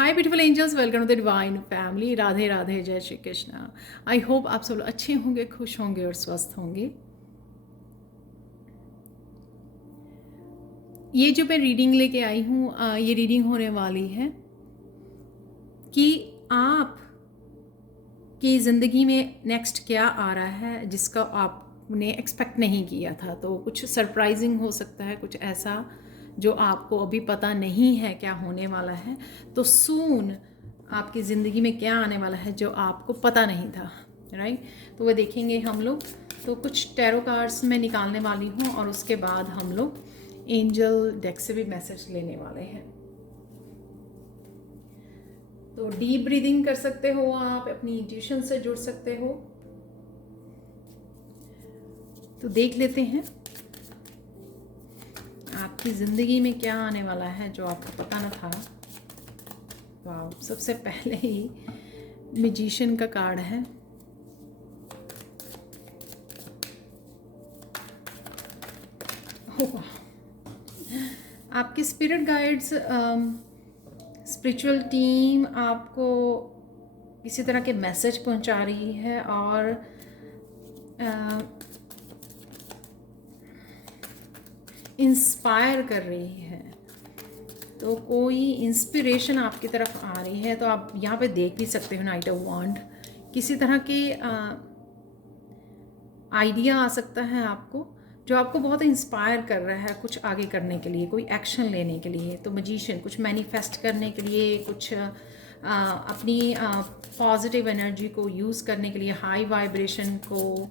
Hi beautiful angels, welcome to the divine family. Radhe Radhe, जय Shri Krishna. I hope आप सब लोग अच्छे होंगे, खुश होंगे और स्वस्थ होंगे। ये जो मैं रीडिंग लेके आई हूँ, ये रीडिंग होने वाली है कि आप की ज़िंदगी में नेक्स्ट क्या आ रहा है जिसका आपने एक्सपेक्ट नहीं किया था। तो कुछ सरप्राइजिंग हो सकता है, कुछ ऐसा जो आपको अभी पता नहीं है क्या होने वाला है। तो सून आपकी ज़िंदगी में क्या आने वाला है जो आपको पता नहीं था, राइट। तो वो देखेंगे हम लोग। तो कुछ टैरो कार्ड्स मैं निकालने वाली हूँ और उसके बाद हम लोग एंजल डेक से भी मैसेज लेने वाले हैं। तो डीप ब्रीदिंग कर सकते हो, आप अपनी इंट्यूशन से जुड़ सकते हो। तो देख लेते हैं आपकी ज़िंदगी में क्या आने वाला है जो आपको पता न था। वाह, सबसे पहले ही मैजिशियन का कार्ड है। आपकी स्पिरिट गाइड्स, स्पिरिचुअल टीम आपको किसी तरह के मैसेज पहुंचा रही है और इंस्पायर कर रही है। तो कोई इंस्पिरेशन आपकी तरफ आ रही है। तो आप यहाँ पे देख भी सकते हो नाइट ऑफ वांड, किसी तरह के आइडिया आ सकता है आपको जो आपको बहुत इंस्पायर कर रहा है कुछ आगे करने के लिए, कोई एक्शन लेने के लिए। तो मैजिशियन कुछ मैनिफेस्ट करने के लिए, कुछ अपनी पॉजिटिव एनर्जी को यूज़ करने के लिए, हाई वाइब्रेशन को,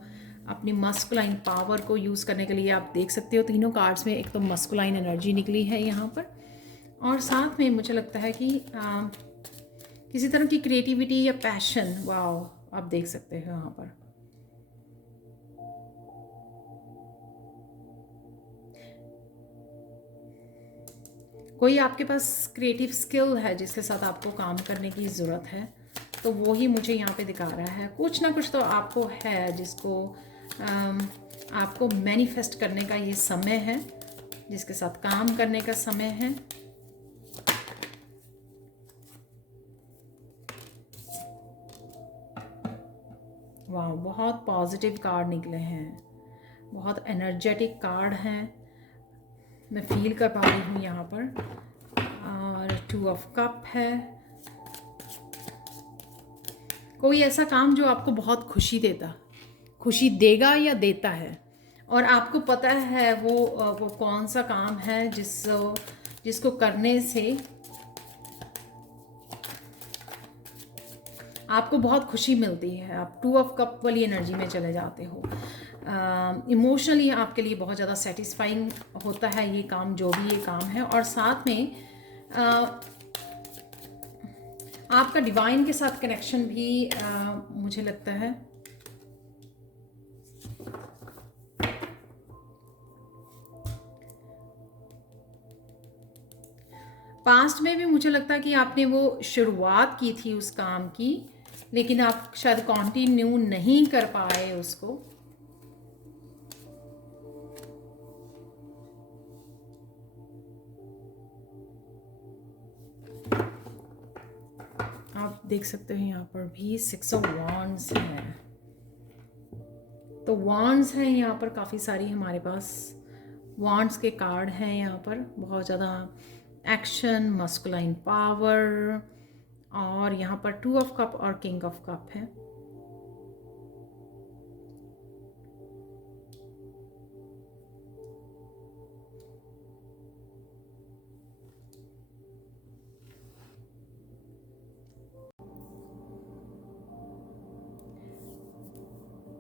अपनी मस्कुलाइन पावर को यूज़ करने के लिए। आप देख सकते हो तीनों कार्ड्स में एक तो मस्कुलाइन एनर्जी निकली है यहाँ पर, और साथ में मुझे लगता है कि किसी तरह की क्रिएटिविटी या पैशन। वाह, आप देख सकते हो यहाँ पर। कोई आपके पास क्रिएटिव स्किल है जिसके साथ आपको काम करने की ज़रूरत है, तो वो ही मुझे यहाँ पे दिखा रहा है। कुछ ना कुछ तो आपको है जिसको आपको मैनिफेस्ट करने का ये समय है, जिसके साथ काम करने का समय है। वाह, बहुत पॉजिटिव कार्ड निकले हैं, बहुत एनर्जेटिक कार्ड हैं, मैं फील कर पा रही हूँ यहाँ पर। और 2 ऑफ कप है। कोई ऐसा काम जो आपको बहुत खुशी खुशी देगा या देता है, और आपको पता है वो कौन सा काम है जिसको करने से आपको बहुत खुशी मिलती है। आप 2 ऑफ कप वाली एनर्जी में चले जाते हो। इमोशनली आपके लिए बहुत ज़्यादा सेटिस्फाइंग होता है ये काम, जो भी ये काम है। और साथ में आपका डिवाइन के साथ कनेक्शन भी मुझे लगता है पास्ट में भी। मुझे लगता है कि आपने वो शुरुआत की थी उस काम की, लेकिन आप शायद कंटिन्यू नहीं कर पाए उसको। आप देख सकते हो यहाँ पर भी 6 ऑफ वांड्स है। तो वांड्स हैं यहाँ पर काफ़ी सारी, हमारे पास वांड्स के कार्ड हैं यहाँ पर। बहुत ज़्यादा एक्शन, मस्कुलाइन पावर, और यहाँ पर 2 ऑफ कप और किंग ऑफ कप है।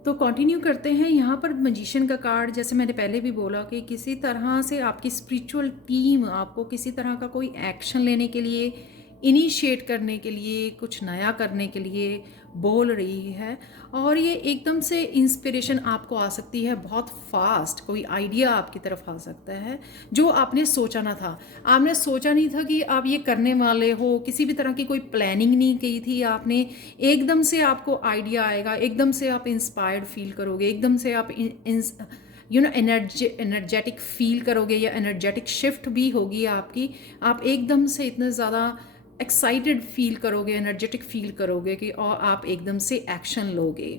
तो कंटिन्यू करते हैं। यहाँ पर मैजिशियन का कार्ड, जैसे मैंने पहले भी बोला कि किसी तरह से आपकी स्पिरिचुअल टीम आपको किसी तरह का कोई एक्शन लेने के लिए, इनिशिएट करने के लिए, कुछ नया करने के लिए बोल रही है। और ये एकदम से इंस्पिरेशन आपको आ सकती है, बहुत फास्ट कोई आइडिया आपकी तरफ आ सकता है जो आपने सोचा ना था। आपने सोचा नहीं था कि आप ये करने वाले हो, किसी भी तरह की कोई प्लानिंग नहीं की थी आपने। एकदम से आपको आइडिया आएगा, एकदम से आप इंस्पायर्ड फील करोगे, एकदम से आप एनर्जेटिक फील करोगे, या एनर्जेटिक शिफ्ट भी होगी आपकी। आप एकदम से इतने ज़्यादा एक्साइटेड फील करोगे, एनर्जेटिक फील करोगे कि और आप एकदम से एक्शन लोगे।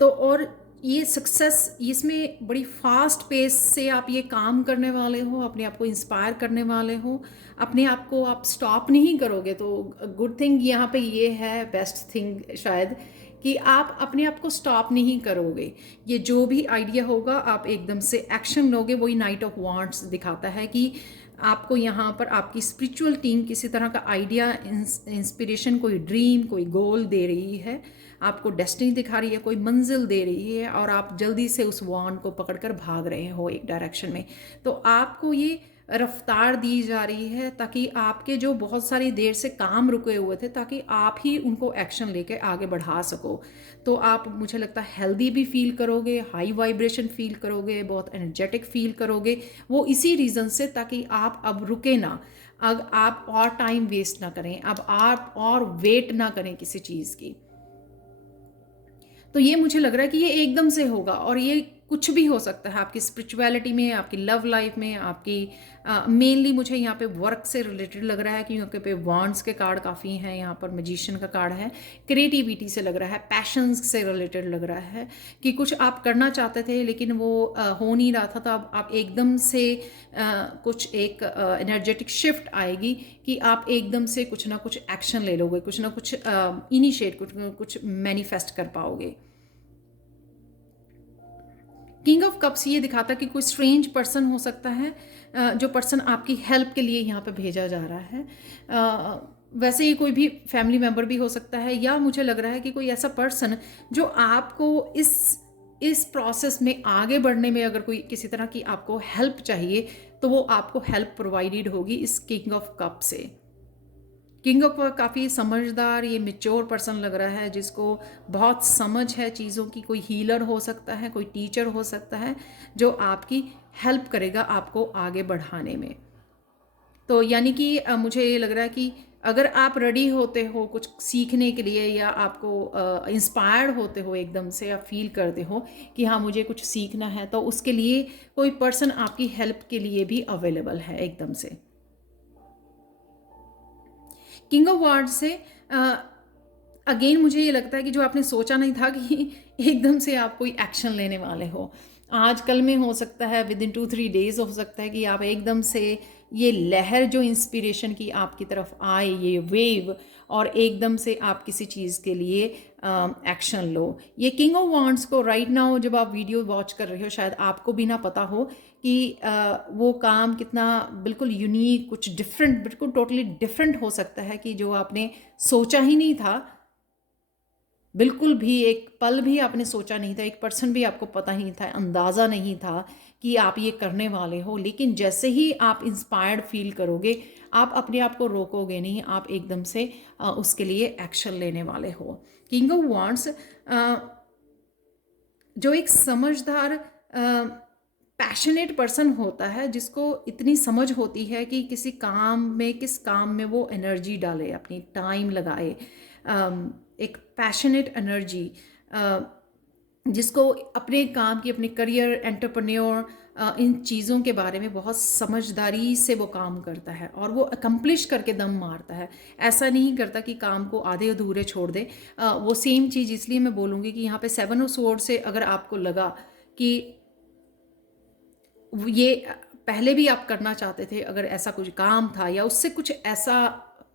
तो और ये सक्सेस, इसमें बड़ी फास्ट पेस से आप ये काम करने वाले हो, अपने आप को इंस्पायर करने वाले हो, अपने आप को आप स्टॉप नहीं करोगे। तो गुड थिंग यहाँ पे ये है, बेस्ट थिंग शायद, कि आप अपने आप को स्टॉप नहीं करोगे। ये जो भी आइडिया होगा आप एकदम से एक्शन लोगे। वही नाइट ऑफ वांड्स दिखाता है कि आपको यहाँ पर आपकी स्पिरिचुअल टीम किसी तरह का आइडिया, इंस्पिरेशन, कोई ड्रीम, कोई गोल दे रही है, आपको डेस्टिनी दिखा रही है, कोई मंजिल दे रही है, और आप जल्दी से उस वांड को पकड़कर भाग रहे हो एक डायरेक्शन में। तो आपको ये रफ्तार दी जा रही है ताकि आपके जो बहुत सारी देर से काम रुके हुए थे, ताकि आप ही उनको एक्शन लेके आगे बढ़ा सको। तो आप, मुझे लगता है, हेल्दी भी फील करोगे, हाई वाइब्रेशन फील करोगे, बहुत एनर्जेटिक फील करोगे। वो इसी रीज़न से, ताकि आप अब रुके ना, अब आप और टाइम वेस्ट ना करें, अब आप और वेट ना करें किसी चीज़ की। तो ये मुझे लग रहा है कि ये एकदम से होगा, और ये कुछ भी हो सकता है आपकी स्पिरिचुअलिटी में, आपकी लव लाइफ में, आपकी मेनली मुझे यहाँ पे वर्क से रिलेटेड लग रहा है कि यहाँ पे वॉन्ड्स के कार्ड काफ़ी हैं, यहाँ पर मैजिशियन का कार्ड है, क्रिएटिविटी से लग रहा है, पैशंस से रिलेटेड लग रहा है कि कुछ आप करना चाहते थे लेकिन वो हो नहीं रहा था। तो अब आप एकदम से कुछ एक एनर्जेटिक शिफ्ट आएगी कि आप एकदम से कुछ ना कुछ एक्शन ले लोगे, कुछ ना कुछ इनिशिएट, कुछ ना कुछ मैनिफेस्ट कर पाओगे। किंग ऑफ कप्स ये दिखाता कि कोई स्ट्रेंज पर्सन हो सकता है, जो पर्सन आपकी हेल्प के लिए यहाँ पे भेजा जा रहा है। वैसे ही कोई भी फैमिली मेम्बर भी हो सकता है, या मुझे लग रहा है कि कोई ऐसा पर्सन जो आपको इस प्रोसेस में आगे बढ़ने में, अगर कोई किसी तरह की आपको हेल्प चाहिए, तो वो आपको हेल्प प्रोवाइडेड होगी इस किंग ऑफ कप से। किंग ऑफ काफ़ी समझदार, ये मेच्योर पर्सन लग रहा है, जिसको बहुत समझ है चीज़ों की। कोई हीलर हो सकता है, कोई टीचर हो सकता है, जो आपकी हेल्प करेगा आपको आगे बढ़ाने में। तो यानी कि मुझे ये लग रहा है कि अगर आप रेडी होते हो कुछ सीखने के लिए, या आपको इंस्पायर्ड होते हो एकदम से, आप फील करते हो कि हाँ मुझे कुछ सीखना है, तो उसके लिए कोई पर्सन आपकी हेल्प के लिए भी अवेलेबल है एकदम से। किंग ऑफ वार्ड से अगेन मुझे ये लगता है कि जो आपने सोचा नहीं था कि एकदम से आप कोई एक्शन लेने वाले हो, आज कल में हो सकता है, विद इन 2-3 डेज हो सकता है कि आप एकदम से ये लहर जो इंस्पिरेशन की आपकी तरफ आए, ये वेव, और एकदम से आप किसी चीज़ के लिए एक्शन लो। ये किंग ऑफ वांड्स को राइट नाउ जब आप वीडियो वॉच कर रहे हो, शायद आपको भी ना पता हो कि वो काम कितना बिल्कुल यूनिक, कुछ डिफरेंट, बिल्कुल टोटली डिफरेंट हो सकता है, कि जो आपने सोचा ही नहीं था, बिल्कुल भी एक पल भी आपने सोचा नहीं था, एक पर्सन भी आपको पता ही नहीं था, अंदाज़ा नहीं था कि आप ये करने वाले हो। लेकिन जैसे ही आप इंस्पायर्ड फील करोगे, आप अपने आप को रोकोगे नहीं, आप एकदम से उसके लिए एक्शन लेने वाले हो। किंग ऑफ वांड्स जो एक समझदार पैशनेट पर्सन होता है, जिसको इतनी समझ होती है कि किसी काम में, किस काम में वो एनर्जी डाले, अपनी टाइम लगाए, एक पैशनेट एनर्जी, जिसको अपने काम की, अपने करियर, एंटरप्रेन्योर, इन चीज़ों के बारे में बहुत समझदारी से वो काम करता है, और वो अकम्प्लिश करके दम मारता है। ऐसा नहीं करता कि काम को आधे अधूरे छोड़ दे। वो सेम चीज़ इसलिए मैं बोलूँगी कि यहाँ पे 7 ऑफ स्वॉर्ड से अगर आपको लगा कि ये पहले भी आप करना चाहते थे, अगर ऐसा कुछ काम था, या उससे कुछ ऐसा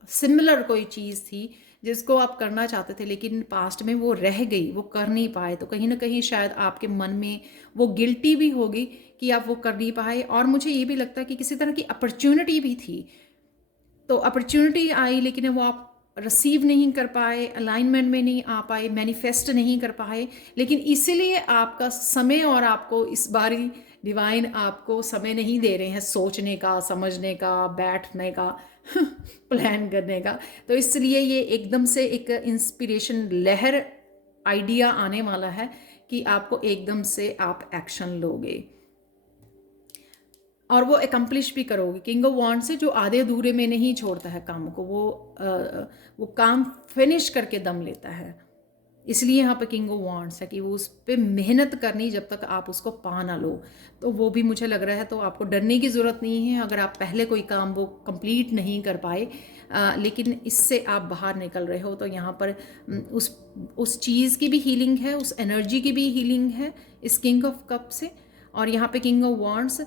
सिमिलर कोई चीज़ थी जिसको आप करना चाहते थे, लेकिन पास्ट में वो रह गई, वो कर नहीं पाए, तो कहीं ना कहीं शायद आपके मन में वो गिल्टी भी होगी कि आप वो कर नहीं पाए। और मुझे ये भी लगता है कि किसी तरह की अपॉर्चुनिटी भी थी, तो अपॉर्चुनिटी आई, लेकिन वो आप रिसीव नहीं कर पाए, अलाइनमेंट में नहीं आ पाए, मैनिफेस्ट नहीं कर पाए। लेकिन इसीलिए आपका समय, और आपको इस बारी डिवाइन आपको समय नहीं दे रहे हैं सोचने का, समझने का, बैठने का प्लान करने का। तो इसलिए ये एकदम से एक इंस्पिरेशन लहर आइडिया आने वाला है कि आपको एकदम से आप एक्शन लोगे, और वो एकम्प्लिश भी करोगे। किंग ऑफ वांड से जो आधे अधूरे में नहीं छोड़ता है काम को, वो काम फिनिश करके दम लेता है। इसलिए यहाँ पे किंग ऑफ वांड्स है कि वो उस पे मेहनत करनी जब तक आप उसको पा ना लो। तो वो भी मुझे लग रहा है, तो आपको डरने की ज़रूरत नहीं है अगर आप पहले कोई काम वो कंप्लीट नहीं कर पाए, लेकिन इससे आप बाहर निकल रहे हो। तो यहाँ पर उस चीज़ की भी हीलिंग है, उस एनर्जी की भी हीलिंग है इस किंग ऑफ कप से। और यहाँ पे king of wands,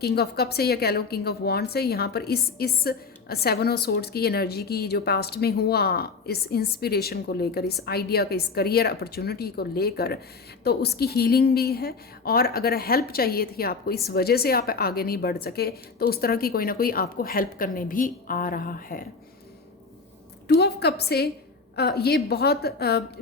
king of cup से या कह लो किंग ऑफ वांड से, यहाँ पर इस सेवन ऑफ सोर्ड्स की एनर्जी की जो पास्ट में हुआ, इस इंस्पिरेशन को लेकर, इस आइडिया के, इस करियर अपॉर्चुनिटी को लेकर, तो उसकी हीलिंग भी है। और अगर हेल्प चाहिए थी आपको, इस वजह से आप आगे नहीं बढ़ सके, तो उस तरह की कोई ना कोई आपको हेल्प करने भी आ रहा है। टू ऑफ कप से ये बहुत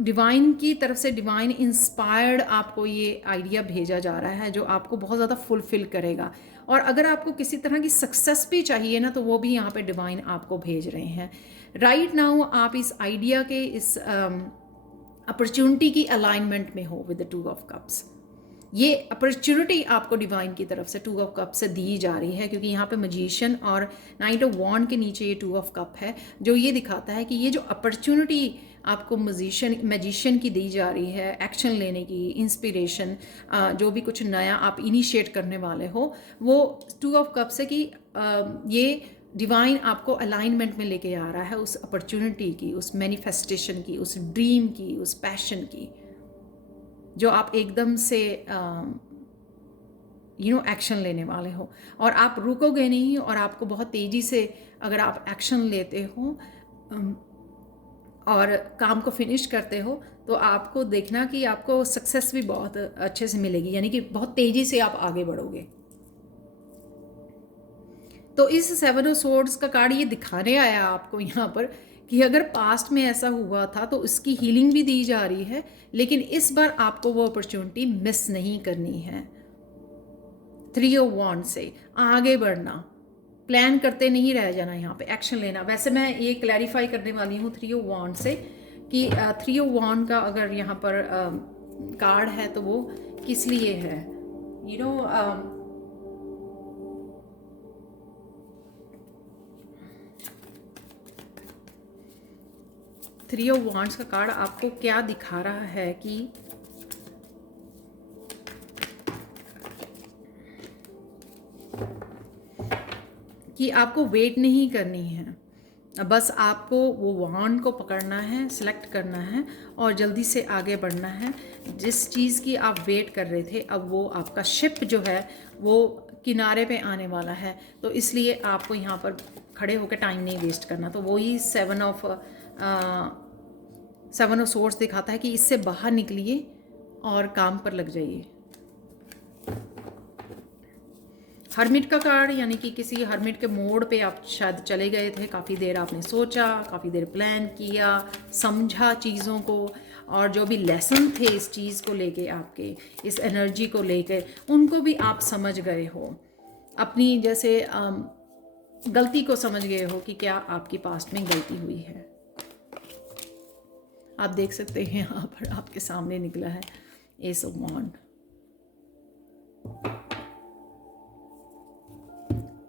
डिवाइन की तरफ से, डिवाइन इंस्पायर्ड आपको ये आइडिया भेजा जा रहा है जो आपको बहुत ज़्यादा फुलफिल करेगा। और अगर आपको किसी तरह की सक्सेस भी चाहिए ना, तो वो भी यहाँ पे डिवाइन आपको भेज रहे हैं। राइट नाउ आप इस आइडिया के, इस अपॉर्चुनिटी की अलाइनमेंट में हो with the two of cups. ये अपॉर्चुनिटी आपको डिवाइन की तरफ से टू ऑफ कप से दी जा रही है, क्योंकि यहाँ पे मजीशियन और नाइट ऑफ वॉन्ड के नीचे ये टू ऑफ कप है, जो ये दिखाता है कि ये जो अपॉर्चुनिटी आपको मैजिशियन की दी जा रही है, एक्शन लेने की, इंस्पिरेशन, जो भी कुछ नया आप इनिशिएट करने वाले हो, वो टू ऑफ कप से कि ये डिवाइन आपको अलाइनमेंट में लेके आ रहा है उस अपॉर्चुनिटी की, उस मैनिफेस्टेशन की, उस ड्रीम की, उस पैशन की, जो आप एकदम से एक्शन लेने वाले हो। और आप रुकोगे नहीं, और आपको बहुत तेज़ी से अगर आप एक्शन लेते हो और काम को फिनिश करते हो, तो आपको देखना कि आपको सक्सेस भी बहुत अच्छे से मिलेगी, यानी कि बहुत तेज़ी से आप आगे बढ़ोगे। तो इस सेवन ऑफ सोर्ड्स का कार्ड ये दिखाने आया आपको यहाँ पर कि अगर पास्ट में ऐसा हुआ था तो उसकी हीलिंग भी दी जा रही है, लेकिन इस बार आपको वो अपॉर्चुनिटी मिस नहीं करनी है। थ्री ऑफ वॉन्ड से आगे बढ़ना, प्लान करते नहीं रह जाना, यहाँ पे एक्शन लेना। वैसे मैं ये क्लैरिफाई करने वाली हूँ थ्री ऑफ वॉन्ड से कि थ्री ऑफ वॉन्ड का अगर यहाँ पर कार्ड है तो वो किस लिए है, थ्री ऑफ वॉन्ड्स का कार्ड आपको क्या दिखा रहा है कि आपको वेट नहीं करनी है, बस आपको वो वॉन्ड को पकड़ना है, सिलेक्ट करना है और जल्दी से आगे बढ़ना है। जिस चीज़ की आप वेट कर रहे थे, अब वो आपका शिप जो है वो किनारे पे आने वाला है, तो इसलिए आपको यहाँ पर खड़े होकर टाइम नहीं वेस्ट करना। तो वही सेवन ऑफ सोर्ड्स दिखाता है कि इससे बाहर निकलिए और काम पर लग जाइए। हर्मिट का कार्ड, यानी कि किसी हर्मिट के मोड पे आप शायद चले गए थे, काफ़ी देर आपने सोचा, काफ़ी देर प्लान किया, समझा चीज़ों को, और जो भी लेसन थे इस चीज़ को लेके, आपके इस एनर्जी को लेके, उनको भी आप समझ गए हो, अपनी जैसे गलती को समझ गए हो कि क्या आपकी पास्ट में गलती हुई है। आप देख सकते हैं यहाँ पर आपके सामने निकला है एस ऑफ वॉन्ड।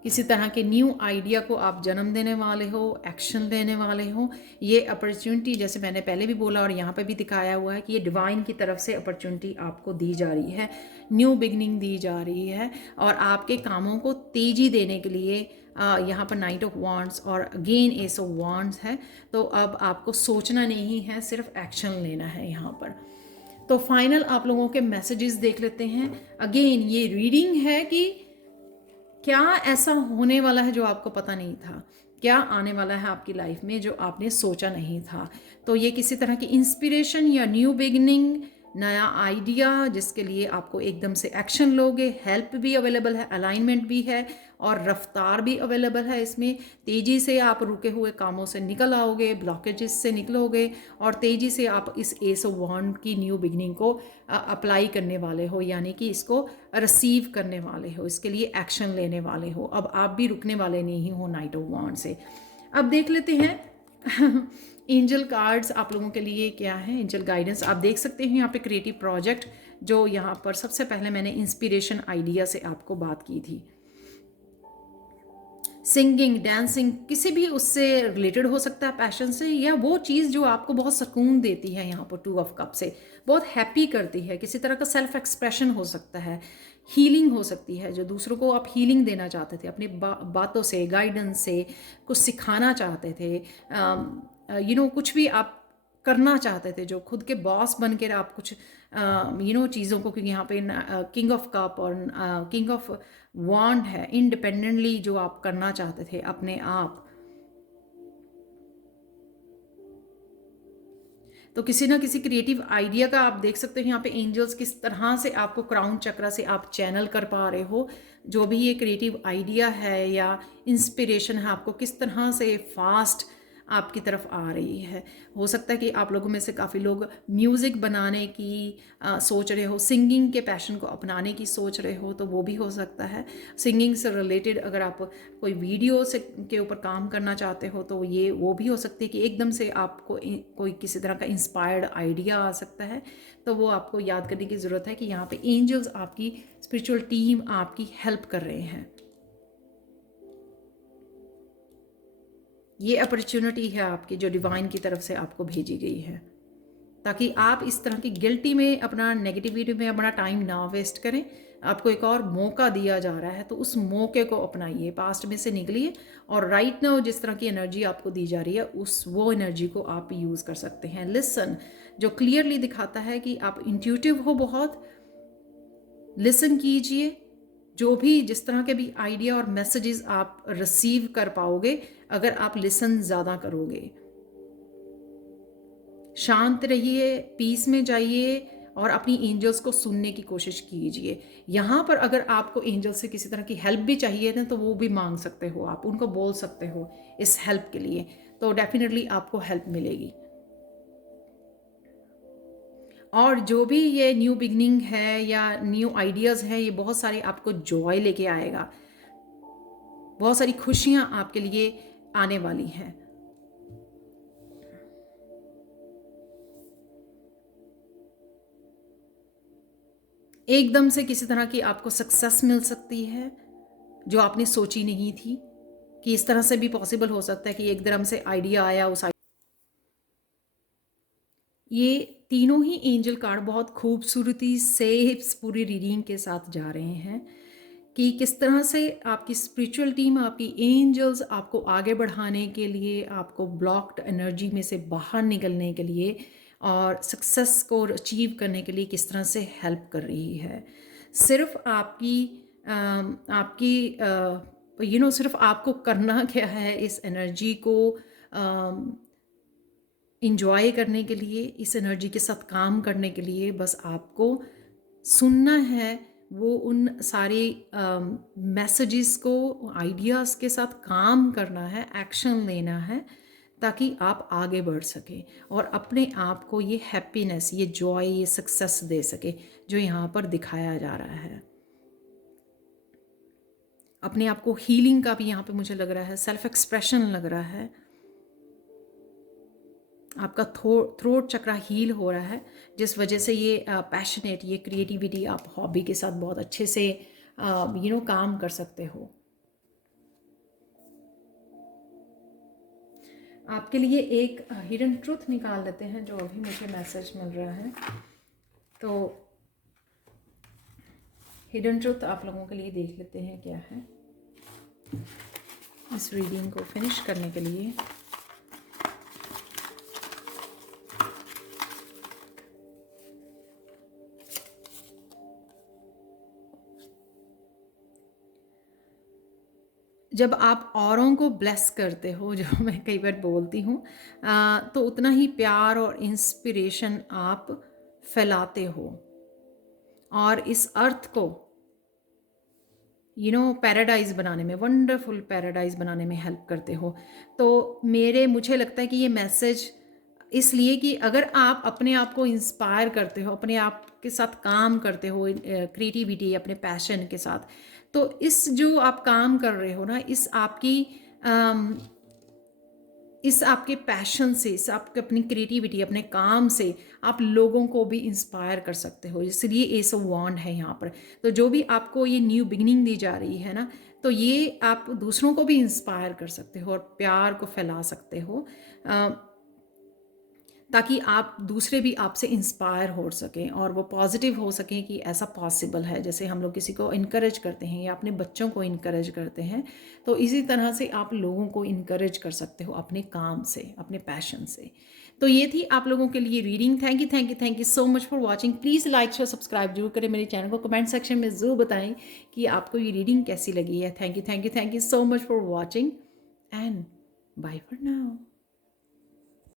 किसी तरह के न्यू आइडिया को आप जन्म देने वाले हो, एक्शन लेने वाले हो। ये अपॉर्चुनिटी, जैसे मैंने पहले भी बोला और यहाँ पे भी दिखाया हुआ है, कि ये डिवाइन की तरफ से अपॉर्चुनिटी आपको दी जा रही है, न्यू बिगनिंग दी जा रही है, और आपके कामों को तेज़ी देने के लिए यहाँ पर नाइट ऑफ वॉन्ड्स और अगेन एस ऑफ वॉन्ड्स है। तो अब आपको सोचना नहीं है, सिर्फ एक्शन लेना है यहाँ पर। तो फाइनल आप लोगों के मैसेजेस देख लेते हैं। अगेन ये रीडिंग है कि क्या ऐसा होने वाला है जो आपको पता नहीं था, क्या आने वाला है आपकी लाइफ में जो आपने सोचा नहीं था। तो ये किसी तरह की इंस्पिरेशन या न्यू बिगनिंग, नया आइडिया, जिसके लिए आपको एकदम से एक्शन लोगे। हेल्प भी अवेलेबल है, अलाइनमेंट भी है, और रफ्तार भी अवेलेबल है। इसमें तेज़ी से आप रुके हुए कामों से निकल आओगे, ब्लॉकेजेस से निकलोगे, और तेज़ी से आप इस एस ऑफ वॉन्ड की न्यू बिगनिंग को अप्लाई करने वाले हो, यानी कि इसको रिसीव करने वाले हो, इसके लिए एक्शन लेने वाले हो। अब आप भी रुकने वाले नहीं हो नाइट ऑफ वॉन्ड से। अब देख लेते हैं एंजल कार्ड्स आप लोगों के लिए क्या है, एंजल गाइडेंस। आप देख सकते हैं यहाँ पे क्रिएटिव प्रोजेक्ट, जो यहाँ पर सबसे पहले मैंने इंस्पिरेशन आइडिया से आपको बात की थी। सिंगिंग, डांसिंग, किसी भी उससे रिलेटेड हो सकता है पैशन से, या वो चीज़ जो आपको बहुत सुकून देती है यहाँ पर टू ऑफ कप से, बहुत हैप्पी करती है, किसी तरह का सेल्फ एक्सप्रेशन हो सकता है, हीलिंग हो सकती है, जो दूसरों को आप हीलिंग देना चाहते थे अपनी बातों से, गाइडेंस से, कुछ सिखाना चाहते थे, कुछ भी आप करना चाहते थे, जो खुद के बॉस बन के आप कुछ चीज़ों को, क्योंकि यहाँ पे किंग ऑफ कप और किंग ऑफ वांड है, इंडिपेंडेंटली जो आप करना चाहते थे अपने आप, तो किसी ना किसी क्रिएटिव आइडिया का आप देख सकते हो यहाँ पे एंजल्स किस तरह से आपको क्राउन चक्रा से आप चैनल कर पा रहे हो, जो भी ये क्रिएटिव आइडिया है या इंस्पिरेशन है आपको किस तरह से फास्ट आपकी तरफ आ रही है। हो सकता है कि आप लोगों में से काफ़ी लोग म्यूज़िक बनाने की सोच रहे हो, सिंगिंग के पैशन को अपनाने की सोच रहे हो, तो वो भी हो सकता है। सिंगिंग से रिलेटेड अगर आप कोई वीडियो से के ऊपर काम करना चाहते हो तो ये वो भी हो सकती है कि एकदम से आपको कोई किसी तरह का इंस्पायर्ड आइडिया आ सकता है, तो वो आपको याद करने की ज़रूरत है कि यहाँ पे एंजल्स, आपकी स्पिरिचुअल टीम आपकी हेल्प कर रहे हैं। ये अपॉर्चुनिटी है आपकी जो डिवाइन की तरफ से आपको भेजी गई है, ताकि आप इस तरह की गिल्टी में, अपना नेगेटिविटी में अपना टाइम ना वेस्ट करें। आपको एक और मौका दिया जा रहा है, तो उस मौके को अपनाइए, पास्ट में से निकलिए और राइट नाउ जिस तरह की एनर्जी आपको दी जा रही है वो एनर्जी को आप यूज़ कर सकते हैं। लिसन, जो क्लियरली दिखाता है कि आप इंट्यूटिव हो बहुत, लिसन कीजिए, जो भी जिस तरह के भी आइडिया और मैसेजेस आप रिसीव कर पाओगे अगर आप लिसन ज़्यादा करोगे। शांत रहिए, पीस में जाइए और अपनी एंजल्स को सुनने की कोशिश कीजिए। यहाँ पर अगर आपको एंजल से किसी तरह की हेल्प भी चाहिए ना, तो वो भी मांग सकते हो, आप उनको बोल सकते हो इस हेल्प के लिए, तो डेफिनेटली आपको हेल्प मिलेगी। और जो भी ये न्यू बिगनिंग है या न्यू आइडियाज़ हैं, ये बहुत सारे आपको जॉय लेके आएगा, बहुत सारी खुशियाँ आपके लिए आने वाली हैं। एकदम से किसी तरह की आपको सक्सेस मिल सकती है जो आपने सोची नहीं थी, कि इस तरह से भी पॉसिबल हो सकता है कि एकदम से आइडिया आया उस ये तीनों ही एंजल कार्ड बहुत खूबसूरती से इस पूरी रीडिंग के साथ जा रहे हैं कि किस तरह से आपकी स्पिरिचुअल टीम, आपकी एंजल्स आपको आगे बढ़ाने के लिए, आपको ब्लॉक्ड एनर्जी में से बाहर निकलने के लिए और सक्सेस को अचीव करने के लिए किस तरह से हेल्प कर रही है। सिर्फ आपकी सिर्फ आपको करना क्या है, इस एनर्जी को इंजॉय करने के लिए, इस एनर्जी के साथ काम करने के लिए बस आपको सुनना है, वो उन सारे मैसेजेस को, आइडियाज़ के साथ काम करना है, एक्शन लेना है, ताकि आप आगे बढ़ सकें और अपने आप को ये हैप्पीनेस, ये जॉय, ये सक्सेस दे सके जो यहाँ पर दिखाया जा रहा है। अपने आप को हीलिंग का भी यहाँ पे मुझे लग रहा है, सेल्फ एक्सप्रेशन लग रहा है, आपका थ्रोट चक्रा हील हो रहा है, जिस वजह से ये पैशनेट, ये क्रिएटिविटी आप हॉबी के साथ बहुत अच्छे से काम कर सकते हो। आपके लिए एक हिडन ट्रूथ निकाल लेते हैं जो अभी मुझे मैसेज मिल रहा है। तो हिडन ट्रूथ आप लोगों के लिए देख लेते हैं क्या है इस रीडिंग को फिनिश करने के लिए। जब आप औरों को ब्लेस करते हो, जो मैं कई बार बोलती हूँ, तो उतना ही प्यार और इंस्पिरेशन आप फैलाते हो और इस अर्थ को पैराडाइज बनाने में, वंडरफुल पैराडाइज बनाने में हेल्प करते हो। तो मुझे लगता है कि ये मैसेज इसलिए कि अगर आप अपने आप को इंस्पायर करते हो, अपने आप के साथ काम करते हो क्रिएटिविटी, अपने पैशन के साथ, तो इस जो आप काम कर रहे हो ना, इस आपकी इस आपके पैशन से, इस आपके अपनी क्रिएटिविटी, अपने काम से आप लोगों को भी इंस्पायर कर सकते हो। इसलिए एस ऑफ वांड है यहाँ पर। तो जो भी आपको ये न्यू बिगिनिंग दी जा रही है ना, तो ये आप दूसरों को भी इंस्पायर कर सकते हो और प्यार को फैला सकते हो, ताकि आप दूसरे भी आपसे इंस्पायर हो सकें और वो पॉजिटिव हो सकें कि ऐसा पॉसिबल है। जैसे हम लोग किसी को इनकरेज करते हैं या अपने बच्चों को इनकरेज करते हैं, तो इसी तरह से आप लोगों को इनकरेज कर सकते हो अपने काम से, अपने पैशन से। तो ये थी आप लोगों के लिए reading. Thank you so much for watching. Please like share subscribe जरूर करें मेरे चैनल को। कमेंट सेक्शन में ज़रूर बताएं कि आपको ये रीडिंग कैसी लगी है। Thank you so much for watching and bye for now.